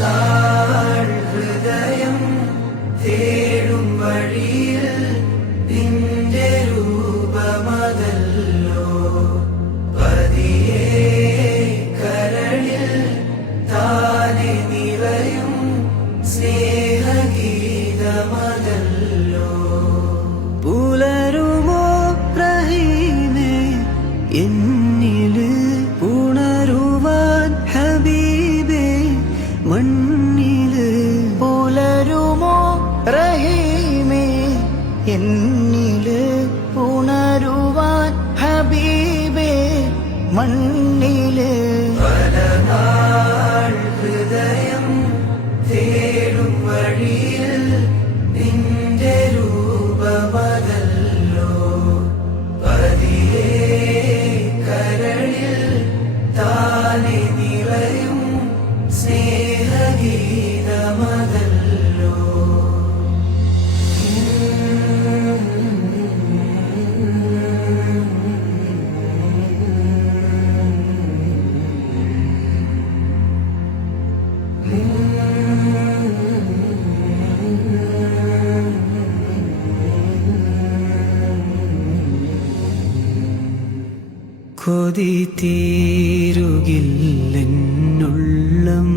നാൾ ഹൃദയം തേടും വഴിയിൽ നിന്റെ രൂപമതല്ലോ പതിയെ കരളിൽ താനെ നിറയും സ്നേഹഗീതമതല്ലോ. പുലരുമോ റഹീമേ എന്നില് പുണരുവാൻ ഹബീബേ മണ്ണില്. പുലരുമോ റഹീമേ എന്നില് പുണരുവാൻ ഹബീബേ മണ്ണില്. പല നാൾ ഹൃദയം തേടും വഴിയിൽ നിന്റെ രൂപമതല്ലോ പതിയെ കരളിൽ താനെ നിറയും സ്നേഹഗീതമതല്ലോ. കൊതി തീരുകില്ലെന്നുള്ളം